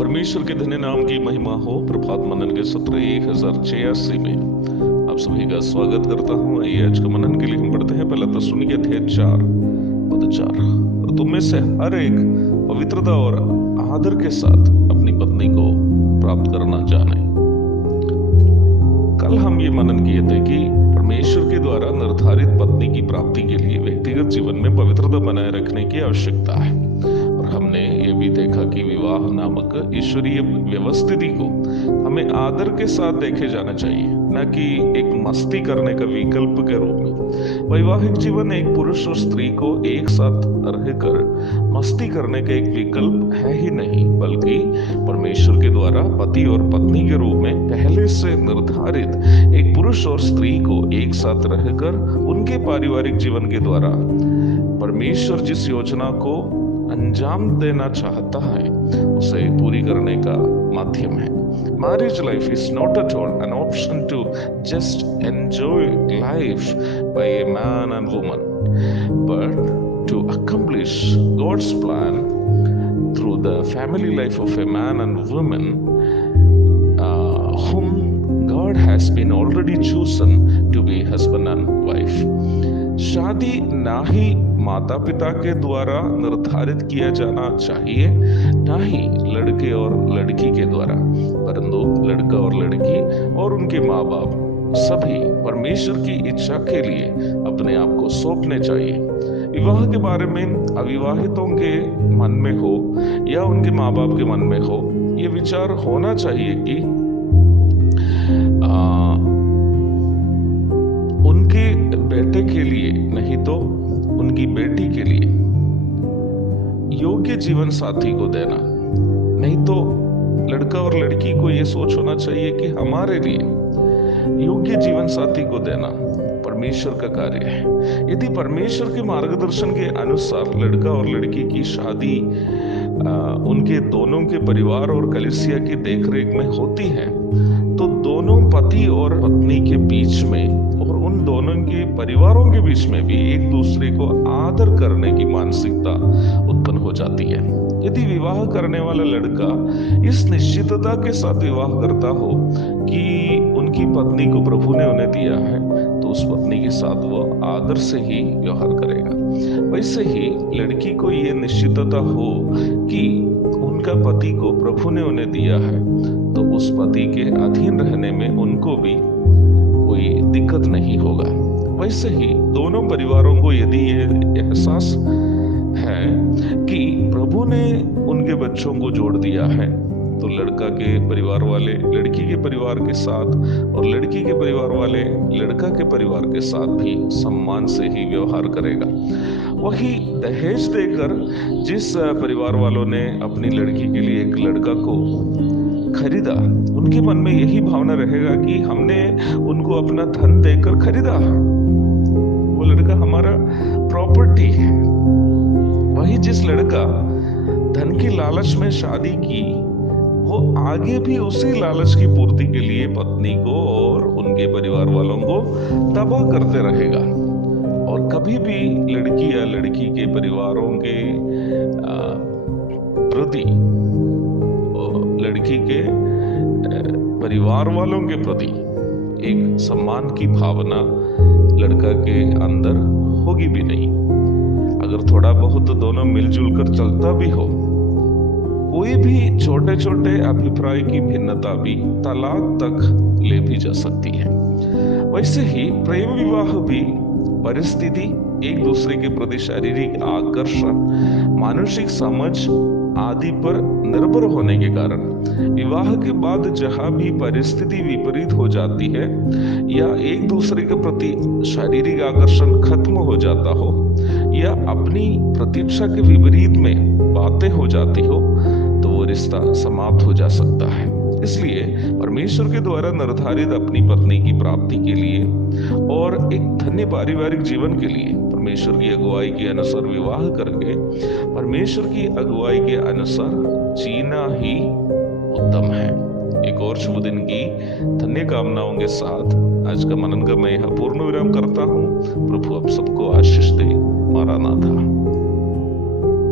परमेश्वर के धन्य नाम की महिमा हो। प्रभात मनन के सत्र 1086 में आप सभी का स्वागत करता हूँ। आइए आज का मनन के लिए हम पढ़ते हैं पहला थिस्सलुनीके अध्याय 4 पद 4। और तुम में से हर एक पवित्रता और आदर के साथ अपनी पत्नी को प्राप्त करना जाने। कल हम ये मनन किए थे कि परमेश्वर के द्वारा निर्धारित पत्नी की प्राप्ति के लिए व्यक्तिगत जीवन में पवित्रता बनाए रखने की आवश्यकता है। और हमने ये भी देखा कि विवाह नामक ईश्वरीय व्यवस्थिति को हमें आदर के साथ देखे जाना चाहिए, न कि एक मस्ती करने का विकल्प के रूप में। वैवाहिक जीवन एक पुरुष और स्त्री को एक साथ रहकर मस्ती करने का एक विकल्प है ही नहीं, बल्कि परमेश्वर के द्वारा पति और पत्नी के रूप में पहले से निर्धारित एक पुरुष और स्त्री को एक साथ रहकर उनके पारिवारिक जीवन के द्वारा परमेश्वर जिस योजना को अंजाम देना चाहता है उसे पूरी करने का माध्यम है। Marriage life is not at all an option to just enjoy life by a man and woman, but to accomplish God's plan through the family life of a man and woman whom God has been already chosen to be husband and wife. शादी ना ही माता पिता के द्वारा निर्धारित किया जाना चाहिए, ना ही लड़के और लड़की के द्वारा, परंतु लड़का और लड़की और उनके माँ बाप सभी परमेश्वर की इच्छा के लिए अपने आप को सौंपने चाहिए। विवाह के बारे में अविवाहितों के मन में हो या उनके माँ बाप के मन में हो, ये विचार होना चाहिए कि उनके बेटे के लिए नहीं तो उनकी बेटी के लिए योग्य जीवन साथी को देना। नहीं तो लड़का और लड़की को यह सोच होना चाहिए कि हमारे लिए योग्य जीवन साथी को देना परमेश्वर का कार्य है। यदि परमेश्वर के मार्गदर्शन के अनुसार लड़का और लड़की की शादी उनके दोनों के परिवार और कलीसिया की देखरेख में होती है, तो दोनों पति और पत्नी के बीच में और उन दोनों के परिवारों के बीच में भी एक दूसरे को आदर करने की मानसिकता उत्पन्न हो जाती है। यदि विवाह करने वाला लड़का इस निश्चितता के साथ विवाह करता हो कि उनकी पत्नी को प्रभु ने उन्हें दिया है, तो उस पत्नी के साथ वह आदर से ही व्यवहार करेगा। वैसे ही लड़की को यह निश्चितता हो कि उनका पति को प्रभु ने उन्हें दिया है, तो उस पति के अधीन रहने में उनको भी कोई दिक्कत नहीं होगा। वैसे ही दोनों परिवारों को यदि ये एहसास है कि प्रभु ने उनके बच्चों को जोड़ दिया है, तो लड़का के परिवार वाले लड़की के परिवार के साथ और लड़की के परिवार वाले लड़का के परिवार के साथ भी सम्मान से ही व्यवहार करेगा। वही दहेज देकर जिस परिवार वालों ने अपनी लड़की के लिए एक लड़का को खरीदा, उनके मन में यही भावना रहेगा कि हमने उनको अपना धन देकर खरीदा, वो लड़का हमारा प्रॉपर्टी है। वही जिस लड़का धन की लालच में शादी की, वो आगे भी उसी लालच की पूर्ति के लिए पत्नी को और उनके परिवार वालों को तबाह करते रहेगा। और कभी भी लड़की या लड़की के परिवारों के प्रति, लड़की के परिवार वालों के प्रति एक सम्मान की भावना लड़का के अंदर होगी भी नहीं। अगर थोड़ा बहुत दोनों मिलजुल कर चलता भी हो, कोई भी छोटे छोटे अभिप्राय की भिन्नता भी तलाक तक ले भी जा सकती है। वैसे ही प्रेम विवाह भी परिस्थिति, एक दूसरे के प्रति शारीरिक आकर्षण, मानसिक समझ आदि पर निर्भर होने के कारण विवाह के बाद जहां भी परिस्थिति विपरीत हो जाती है या एक दूसरे के प्रति शारीरिक आकर्षण खत्म हो जाता हो या अपनी प्रतीक्षा के विपरीत में बातें हो जाती हो, तो वो रिश्ता समाप्त हो जा सकता है। इसलिए परमेश्वर के द्वारा निर्धारित अपनी पत्नी की प्राप्ति के लिए और एक धन्य पारिवारिक जीवन के लिए परमेश्वर की अगुवाई के अनुसार विवाह करके परमेश्वर की अगुवाई के अनुसार जीना ही उत्तम है। एक और शुभ दिन की धन्य कामनाओं के साथ आज का मनन का मैं यहाँ पूर्ण विराम करता हूँ। प्रभु आप सबको आशीष दे। मारानाथा।